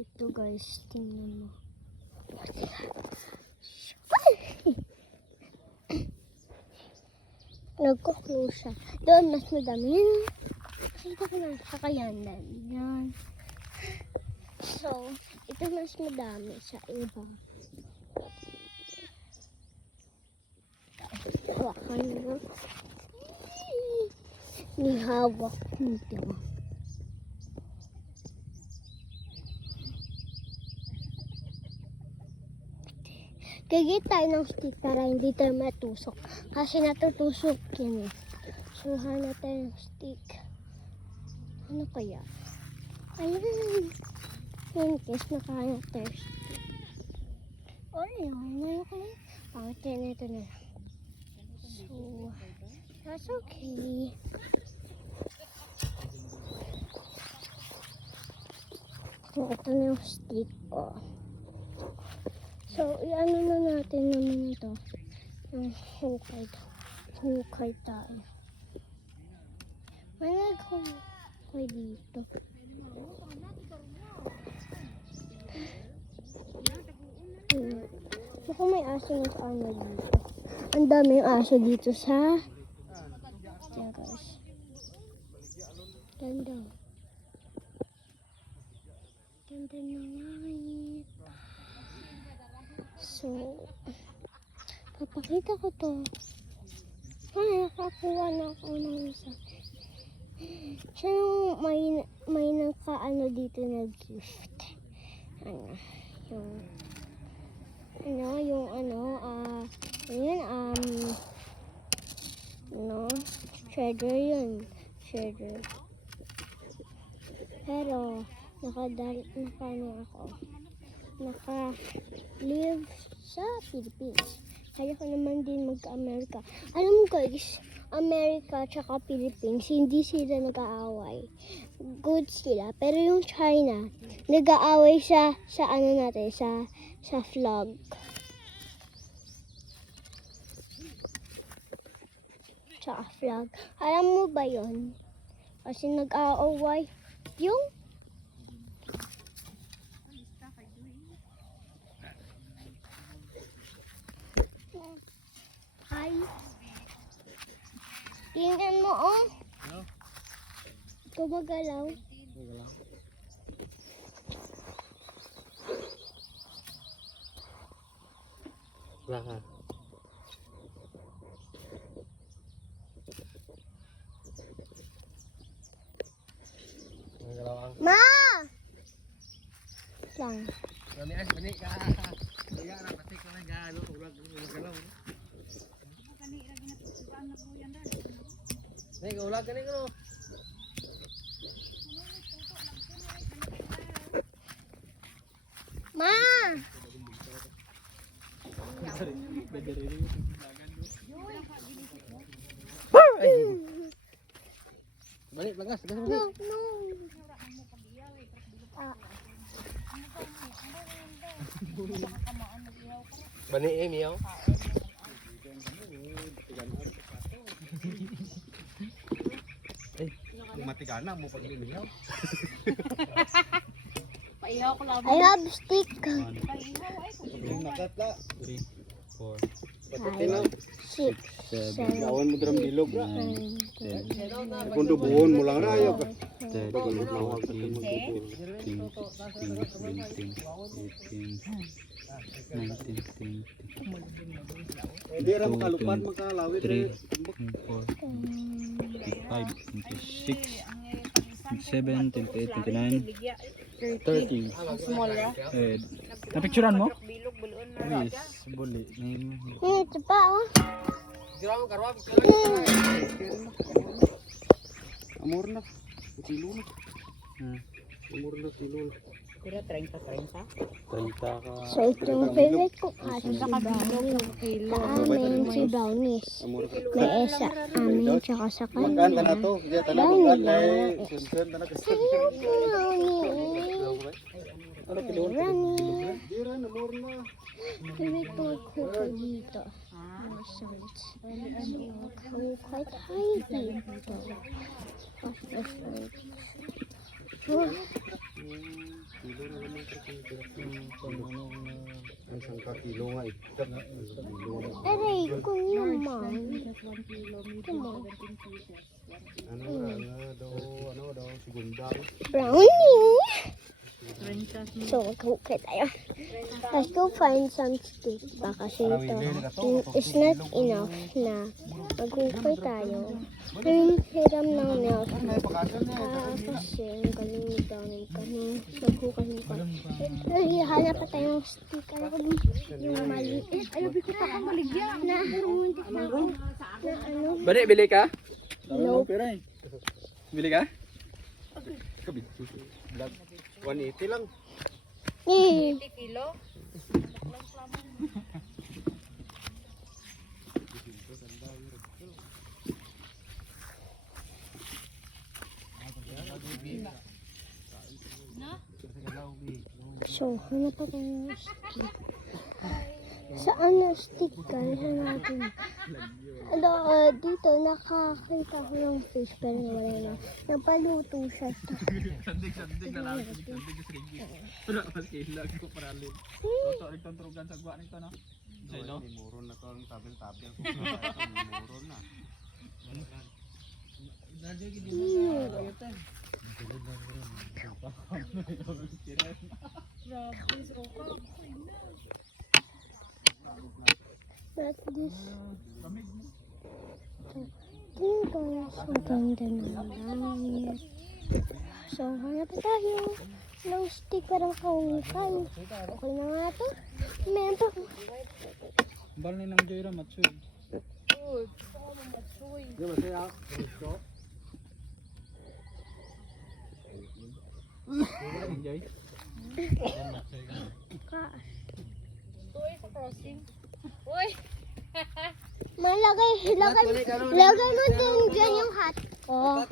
Ito guys, tingnan mo. Nagko-close siya. Doon mas madami. Nakita ko na sa kayandan. Yan. So, ito mas madami sa iba. Hawakan mo. Nihawak nito. Gagit tayo ng stick para hindi tayo matusok. Kasi natutusok yun. So, hanap tayo ng stick. Ano kaya? Ayan. In case nakahanap tayo stick. O, yun. Ano kaya? Pangatin ito na. So, that's okay. So, ito na yung stick ko. So, i-ano na natin naman ito. Yung hukay tayo. May naghukay dito. Baka may aso na sa ano dito. Ang dami yung aso dito sa... Yan guys. Ganda. Ganda ng langit. So, papakita ko to. Ay, nakakuha na ako ng isa. Siya yung may naka-ano dito na gift. Ano, treasure yun. Treasure. Pero, naka-live sa Philippines. Kaya ko naman din magka-Amerika. Alam mo guys, Amerika tsaka Philippines, hindi sila nag-aaway. Good sila. Pero yung China, nag-aaway sa ano natin, sa flag. Tsaka flag. Alam mo ba yon? Kasi nag-aaway yung Hi. Tingnan mo, oh. No? Gumagalaw. Baka. Ma! Lang. Bani ka. Kaya na pati ko na galo, ulag galaw. Nek ulag kani ko. Ma! Balik lagas, No, no. Bani miyaw. Matigana mo pag miyaw. Paihaw ko lang. I have stick. Nakatla. 3, 4. 5, 6, 7, Awan mo dram bilog ra. 9, Kundo buhon mo lang ra ayo ka. 13, Hindi ra makalupad makalawit ra. 5, 26, 27, 28, 29, 30. Small ra. Napicturean mo? Bilog bulon na. Yes, buli. ito pa, oh. Dira mo karwa. Amor na. Kilo na. Amor na kilo. Pero 30. 30 ka. So, ito yung favorite ko. Si Sa Brownie. kilo. Sa amin, si Brownies. Amor ka. May sa amin, tsaka sa Makan ka na kanya. to. Diya tanan makan kay sunsun na kasi. Ano kilo? Brownie. Dira na amor na. Favorite ko maghuko dito. So, maghuko tayo dito. Kilo na naman ang isang kilo nga ikat na kilo na. Aray, kung naman. Come on. Ano daw segunda. Brownie! So, mag-hookay tayo. Let's go find some stick pa kasi ito is not enough na mag-hookay tayo. Ang hiram ng nails kasi ang galing ni Brownie kami mag-hookay pa. Ay, hanap pa tayong stick. Ano yung maliit? Ayaw, ko pa kang maligya. Nahamuntik na ako. Na ano? Balik, bili ka? Nope. Pera eh. Bili ka? 180 lang. Eh, Kilo? so, hanap pa tayong stick. Saan na stick ka? Hanapin. Dito, nakakita ko ng fish pero nawala na. Napaluto siya. Sandig na lang. Sandig sa ringgit. Wala ka sila ko paralin. Toto rin turugan sa gwa nito no. Sino? Muron na to ang tabel-tabel ko. Muron na. But this... Tingin guys, ang ganda ng langit. So, hanap tayo ng stick parang kahukay. Okay na nga to. Meron pa ko. Bal ni nang joyra matsu. Di masaya. Enjoy. Uy, sa crossing. Uy! Lagay mo din dyan yung hat ko.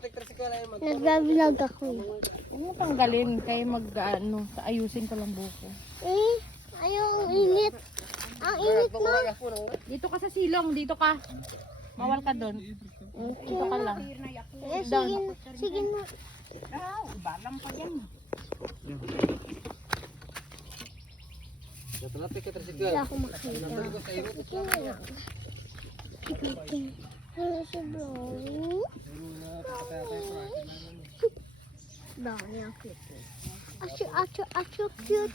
Nag-vlog ako. Ano tanggalin? Kaya ayusin ko lang buko. Ayaw, ang init. Ang init mo. Dito ka sa silong, dito ka. Mawal ka doon. Dito ka lang. Sige na. Balang pa yan. Hindi ako makita. Sige na. Ano si Brownie? Brownie ang cute. Acho, cute.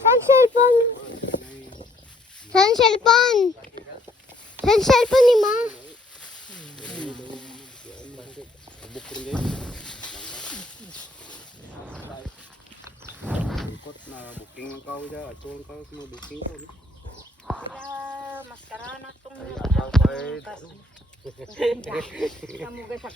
Saan cellphone? Saan cellphone? Saan cellphone ni Ma? Ikot na booking ng kau dyan. At ang kau mo booking ko. Sila, maskara na itong Kapay. kamuga sa